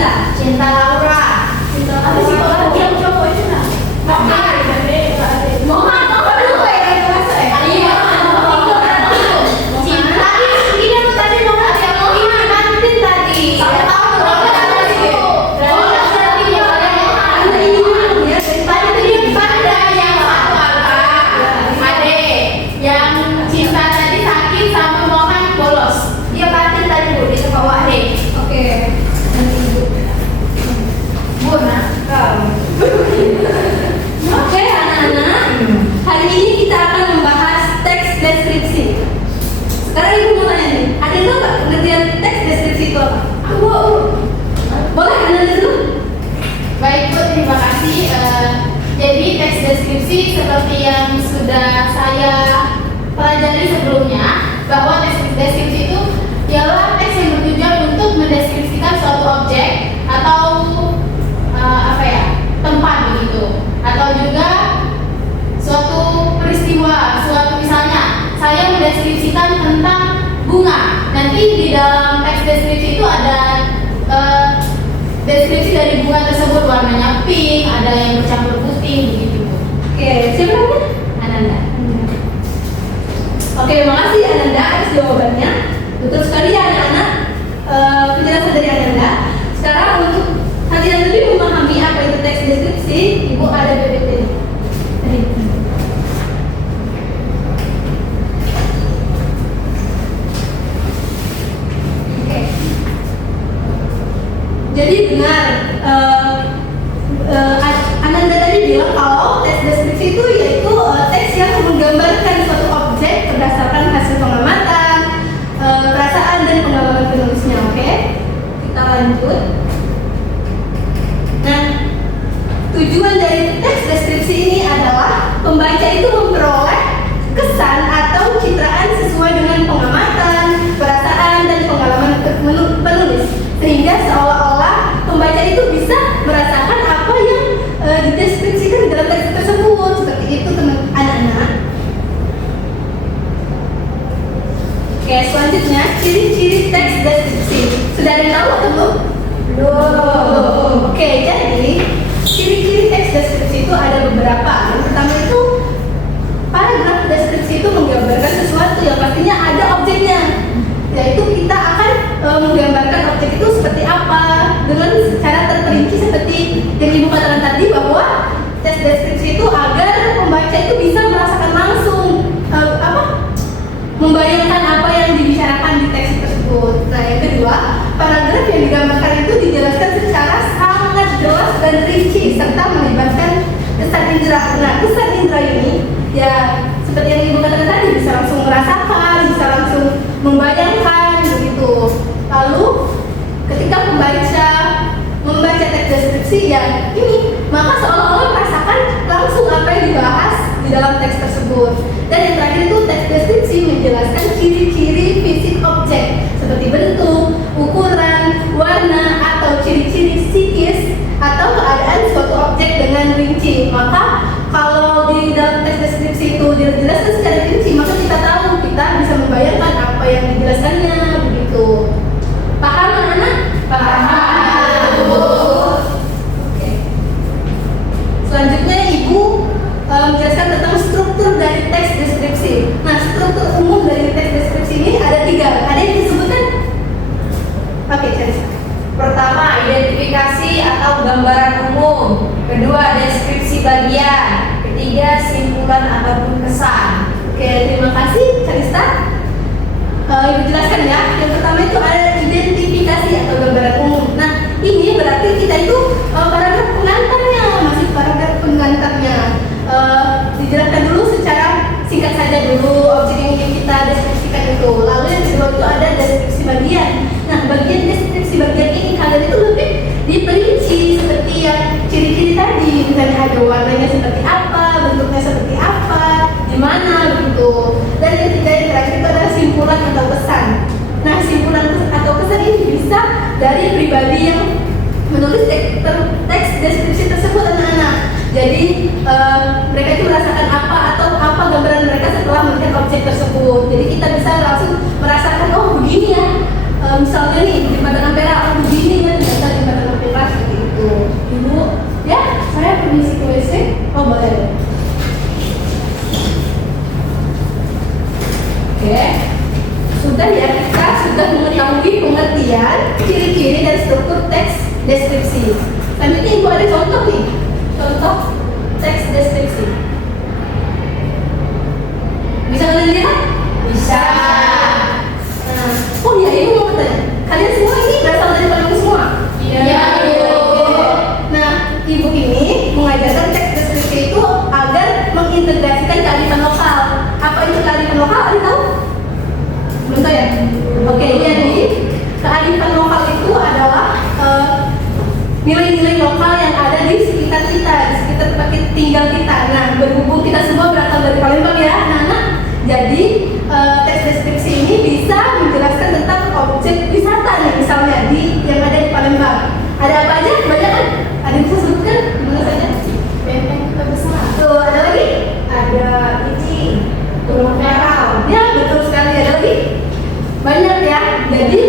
Cinta. Cinta Laura. Cinta Apa sih kalau yang cowok itu nah? Mohon dulu ya dari bahasa ya. Iya. Cinta ini apa tadi nomor yang mau ini kantin tadi. Saya tahu berapa tadi. Yang cinta tadi sakit sama Mohan bolos. Dia kantin tadi Bu, di bawah deh. Oke. Bu, nah. Oke, anak-anak. Hari ini kita akan membahas teks deskripsi. Sekarang ibu mau tanya nih, ada yang tahu nggak pengertian teks deskripsi itu apa? Aku Boleh anda dulu? baik Bu, terima kasih. Jadi teks deskripsi seperti yang sudah saya pelajari sebelumnya, bahwa teks deskripsi itu ialah teks yang bertujuan untuk mendeskripsikan suatu objek atau tempat begitu, atau juga suatu peristiwa, suatu misalnya saya mendeskripsikan tentang bunga. Nanti di dalam teks deskripsi itu ada deskripsi dari bunga tersebut, warnanya pink, ada yang bercampur putih begitu. Oke, siapa namanya? Ananda. Oke, makasih Ananda atas jawabannya. Betul sekali ya anak-anak, penjelasan dari Ananda. Sekarang untuk kalian lebih memahami apa itu teks deskripsi, ibu ada PPT. Oke. Jadi benar, Ananda tadi bilang kalau teks deskripsi itu yaitu teks yang menggambarkan suatu objek berdasarkan hasil pengamatan, perasaan dan pengalaman penulisnya. Oke, kita lanjut. Nah, tujuan dari teks deskripsi ini adalah pembaca itu memperoleh kesan atau citraan sesuai dengan pengamatan, perasaan dan pengalaman penulis, sehingga seolah-olah pembaca itu bisa merasakan apa yang dideskripsikan di dalam teks tersebut. Seperti itu teman anak-anak. Oke, selanjutnya ciri-ciri teks deskripsi. Sudah ada yang tahu atau belum? Belum. Oke, jadi ciri-ciri teks deskripsi itu ada beberapa. Yang pertama itu paragraf deskripsi itu menggambarkan sesuatu yang pastinya ada objeknya. Yaitu kita akan menggambarkan objek itu seperti apa dengan secara terperinci seperti yang ibu katakan tadi, bahwa teks deskripsi itu agar pembaca itu bisa merasakan langsung membayangkan apa yang dibicarakan di teks tersebut. Nah, yang kedua, paragraf yang digambarkan itu dijelaskan secara sangat jelas dan rinci serta melibatkan kesan indera. Nah, kesan indera ini ya seperti yang ibu katakan tadi, bisa langsung merasakan, bisa langsung membayangkan begitu. Lalu ketika pembaca membaca teks deskripsi ya ini, maka seolah-olah merasakan langsung apa yang dibahas di dalam teks tersebut. Dan yang terakhir itu teks deskripsi menjelaskan ciri-ciri fisik objek seperti bentuk, ukuran, warna, atau ciri-ciri psikis atau keadaan suatu objek dengan rinci. Maka kalau di dalam teks deskripsi itu dijelaskan secara rinci, maka kita tahu, kita bisa membayangkan apa yang dijelaskannya begitu. Paham anak-anak? Paham. Oke. Selanjutnya ibu menjelaskan tentang struktur dari teks deskripsi. Nah, struktur umum dari teks deskripsi ini ada 3. Ada yang disebutkan? Oke, Charissa. Pertama, identifikasi atau gambaran umum. Kedua, deskripsi bagian. Ketiga, simpulan ataupun kesan. Oke, terima kasih Charissa. Ibu jelaskan ya. Yang pertama itu ada identifikasi atau gambaran umum. Nah, ini berarti kita itu paragraf pengantarnya, masih paragraf pengantarnya. Dijelaskan dulu secara singkat saja dulu objek yang ingin kita deskripsikan itu. Lalu yang kedua itu ada deskripsi bagian. Nah, bagian deskripsi bagian ini kalian itu lebih diperinci seperti yang ciri-ciri tadi. Misalnya ada warnanya seperti apa, bentuknya seperti apa, di mana begitu. Dan yang ketiga yang terakhir itu adalah simpulan atau kesan. Nah, simpulan atau kesan ini bisa dari pribadi yang menulis teks deskripsi tersebut anak-anak. Jadi mereka itu merasakan apa atau apa gambaran mereka setelah melihat objek tersebut. Jadi kita bisa langsung merasakan, oh begini ya, misalnya nih di Jembatan Ampera, oh begini ya ternyata Jembatan Oke, sudah ya, kita sudah mengetahui pengertian, ciri-ciri dan struktur teks deskripsi. Selanjutnya ibu ada contoh nih, contoh teks deskripsi. Bisa kalian lihat? Bisa. Nah, oh ya, ibu mau bertanya, kalian semua ini berasal dari Palembang semua? Iya, Ibu. Nah, ibu ini mengajarkan teks deskripsi itu agar mengintegrasikan kearifan lokal. Apa itu kearifan lokal? Ada tahu? Belum tahu ya? Oke, jadi kearifan lokal itu adalah nilai-nilai lokal yang ada di sekitar kita, di sekitar tempat tinggal kita. Nah, berhubung kita semua berasal dari Palembang ya, anak-anak. Jadi teks deskripsi ini bisa menjelaskan tentang objek wisata nih, misalnya yang ada di Palembang. Ada apa aja? Banyak kan? Ada yang bisa sebutkan? Mana saja? Benteng Kota Besar. Tuh, ada lagi? Ada ini Gunung Merau. Ya, betul sekali. Ada lagi? Banyak ya. Jadi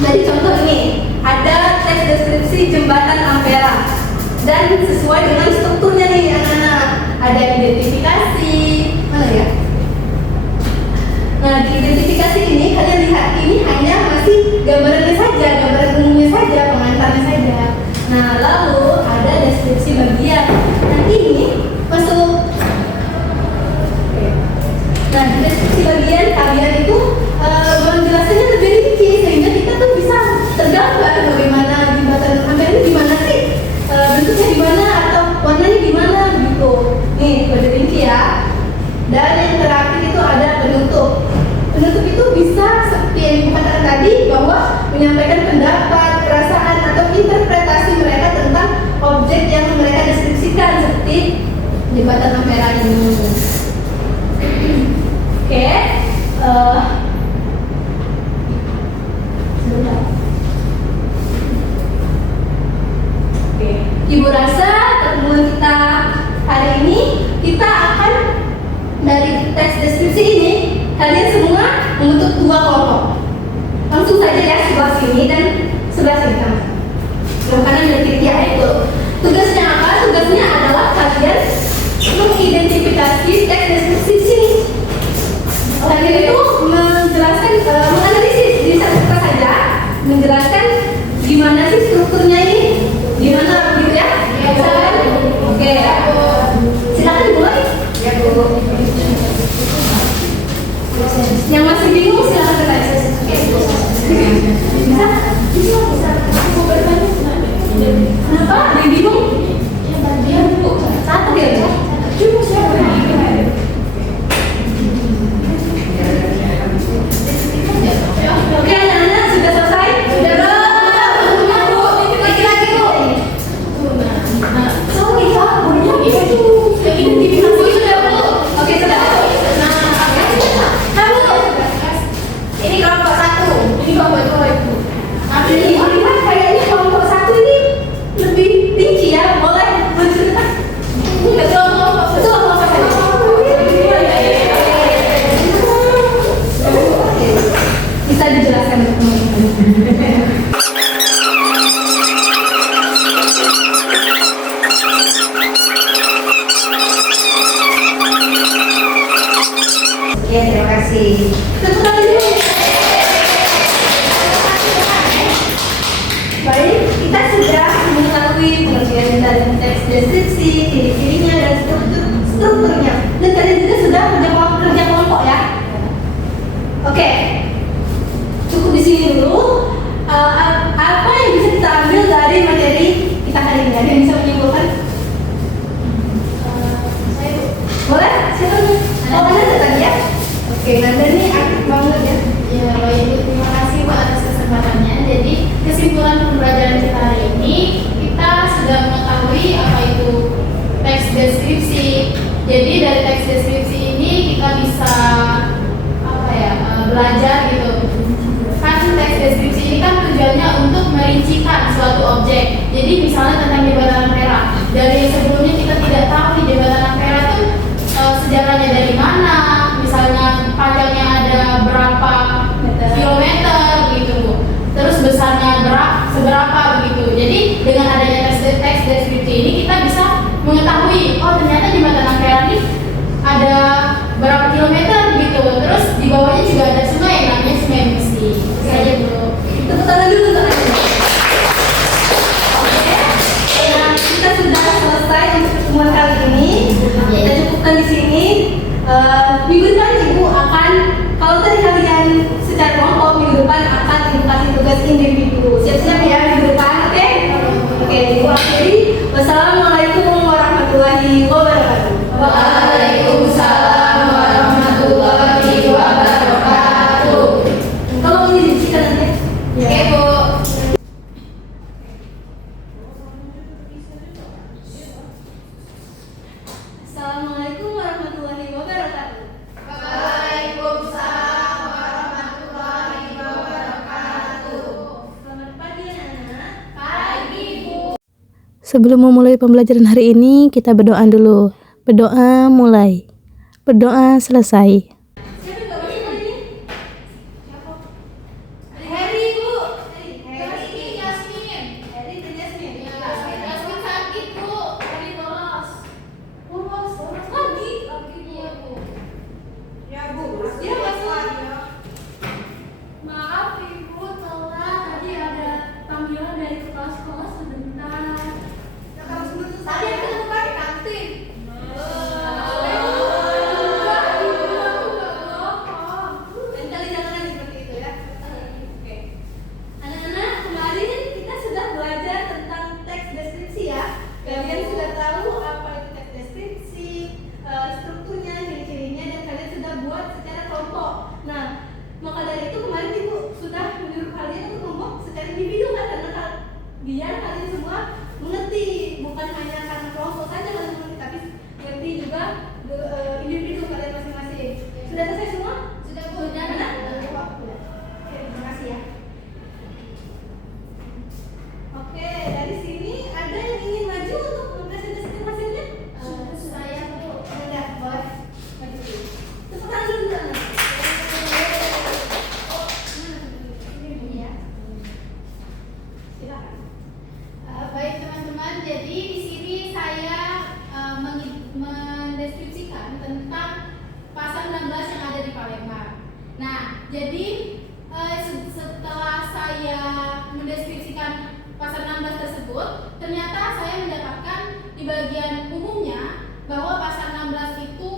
dari contoh ini ada teks deskripsi jembatan Ampera dan sesuai dengan strukturnya nih anak-anak. Ada identifikasi, mana ya? Nah, di identifikasi ini kalian lihat ini hanya masih gambarannya saja, gambaran umumnya saja, pengantarnya saja. Nah, lalu ada deskripsi bagian. Nah, ini masuk. Oke. Nah, di deskripsi bagian itu menjelaskannya lebih rinci sehingga kita tuh bisa tergambar bagaimana jembatan Ampera ini gimana sih, bentuknya gimana atau warnanya gimana gitu. Nih, lebih rinci ya. Dan yang terakhir itu ada penutup. Penutup itu bisa seperti yang ibu katakan tadi bahwa menyampaikan pendapat, perasaan atau interpretasi mereka tentang objek yang mereka deskripsikan seperti jembatan Ampera ini. Oke, sebentar. Oke, ibu rasa pertemuan kita hari ini kita akan dari teks deskripsi ini kalian semua membentuk dua kelompok. Langsung saja ya, sebelah sini dan sebelah sini kan. Sebelah kanan dan kiri ya itu. Tugasnya apa? Tugasnya adalah kalian mengidentifikasi teks deskripsi sini. Kalian itu menjelaskan, menganalisis di satu saja, menjelaskan gimana sih strukturnya ini, gimana begitu ya? Silakan. Oke. Silakan dimulai. Ya, Bu. Yang masih bingung silakan bertanya. Bisa? Bisa. Kenapa? Ada yang bingung? Ya, Bu. Satu ya? Cuma siapa yang bingung? Oke, anak-anak sudah selesai? Sudah belum? Lagi-lagi, Bu. Sorry, Pak. Boleh itu. Identifikasi sudah, Bu. Oke, sudah. Ini kelompok 1. Ini kelompok itu. Ini kayaknya kelompok 1 ini lebih rinci ya, boleh menceritakan? Betul, kelompok satu. Bisa dijelaskan teman-teman. Ya, terima kasih. Tepuk tangan dulu. Baik, kita sudah mengetahui pengertian dari teks deskripsi, ciri-cirinya dan strukturnya. Dan kalian juga sudah kerja kelompok ya. Oke, cukup di sini dulu. Apa yang bisa kita ambil dari materi kita hari ini? Ada yang bisa menyimpulkan? Saya, Bu. Boleh? Siapa nih? Oh, Anda tadi ya? Oke, Nanda nih aktif banget ya. Ya, baik Bu. Terima kasih Bu atas kesempatannya. Jadi kesimpulan pembelajaran kita hari ini, kita sudah mengetahui apa itu teks deskripsi. Jadi dari teks deskripsi ini kita bisa belajar gitu. Kan teks deskripsi ini kan tujuannya untuk merincikan suatu objek. Jadi misalnya tentang jembatan Ampera. Dari sebelumnya kita tidak tahu di jembatan Ampera itu sejarahnya dari mana, misalnya panjangnya ada berapa kilometer gitu Bu. Terus besarnya seberapa begitu. Jadi dengan adanya teks deskripsi ini kita bisa mengetahui, oh ternyata jembatan Ampera ini ada berapa kilometer gitu Sebelum memulai pembelajaran hari ini, kita berdoa dulu. Berdoa mulai. Berdoa selesai. Siapa yang gak masuk hari ini? Harry, Bu. Harry, Yasmin. Harry dan Yasmin. Ya, Yasmin sakit, Bu. Harry bolos. Bolos lagi. Iya, Bu. Ya Bu, Dia masuk. Maaf Ibu, telat. Tadi ada panggilan dari kepala sekolah sebentar. Tadi yang ketemu kan di kantin. Lain kali jangan lagi seperti itu ya. Oke. Anak-anak, kemarin kita sudah belajar tentang teks deskripsi ya. Kalian sudah tahu apa itu teks deskripsi, strukturnya, ciri-cirinya, dan kalian sudah buat secara kelompok. Nah, maka dari itu kemarin Ibu sudah menyuruh kalian untuk membuat secara individu kan, karena biar kalian semua mengerti, bukan hanya karena kelompok saja kalian mengerti, tapi mengerti juga individu kalian masing-masing. Sudah selesai semua? Sudah, Bu. Sudah, Nak? Oke, terima kasih ya. Oke, dari sini ada yang ingin maju untuk mempresentasikan hasilnya? Saya, Bu. Ada, boleh maju dulu. Tepuk tangan dulu, anak. Ini ya. Silakan. Baik teman-teman, jadi di sini saya mendeskripsikan tentang pasar 16 yang ada di Palembang. Nah, jadi setelah saya mendeskripsikan pasar 16 tersebut, ternyata saya mendapatkan di bagian umumnya bahwa pasar 16 itu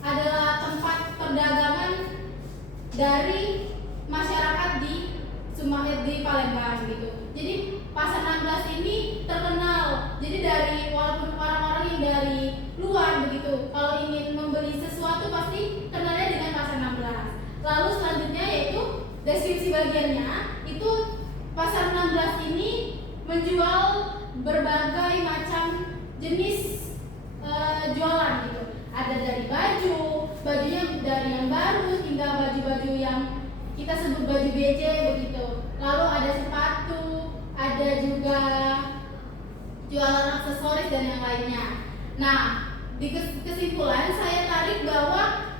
adalah tempat perdagangan dari masyarakat di Palembang gitu. Jadi pasar 16 ini terkenal. Jadi dari walaupun orang-orang yang dari luar begitu, kalau ingin membeli sesuatu pasti kenalnya dengan pasar 16. Lalu selanjutnya yaitu deskripsi bagiannya itu pasar 16 ini menjual berbagai macam jenis jualan gitu. Ada dari bajunya dari yang baru hingga baju-baju yang kita sebut baju BJ begitu. Lalu ada sepatu, ada juga jualan aksesoris dan yang lainnya. Nah, di kesimpulan saya tarik bahwa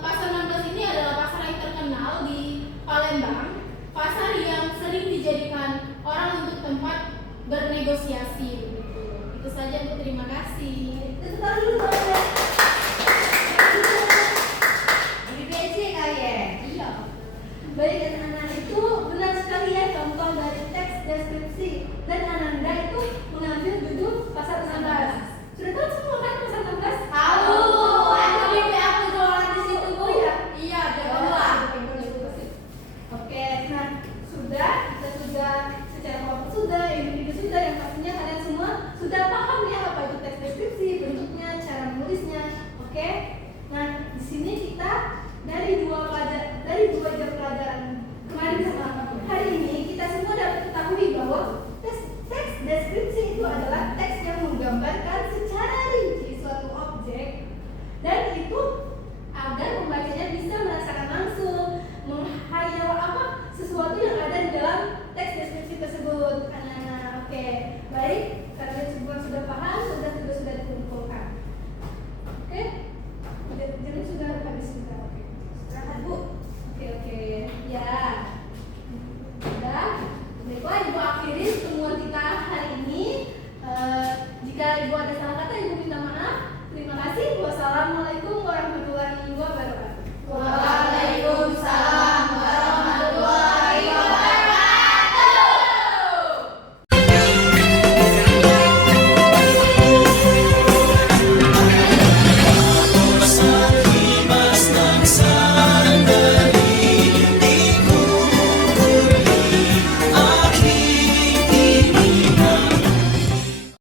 pasar 16 ini adalah pasar yang terkenal di Palembang, pasar yang sering dijadikan orang untuk tempat bernegosiasi begitu. Itu saja, Bu. Terima kasih. Tepuk tangan dulu, boleh. di BC kalian. Iya. Baik, anak-anak, itu benar sekali ya contoh dari teks deskripsi. Dan Ananda itu mengambil judul pasar 16. Sudah tahu semua kan pasar 16? Tahu. Aku mimpi aku jualan di situ, Bu. Oh iya? Iya, Oh, jualan. Oke, nah kita sudah secara kelompok sudah, individu sudah, yang pastinya kalian semua sudah paham ya apa itu teks deskripsi, bentuknya, cara menulisnya. Oke, nah di sini kita dari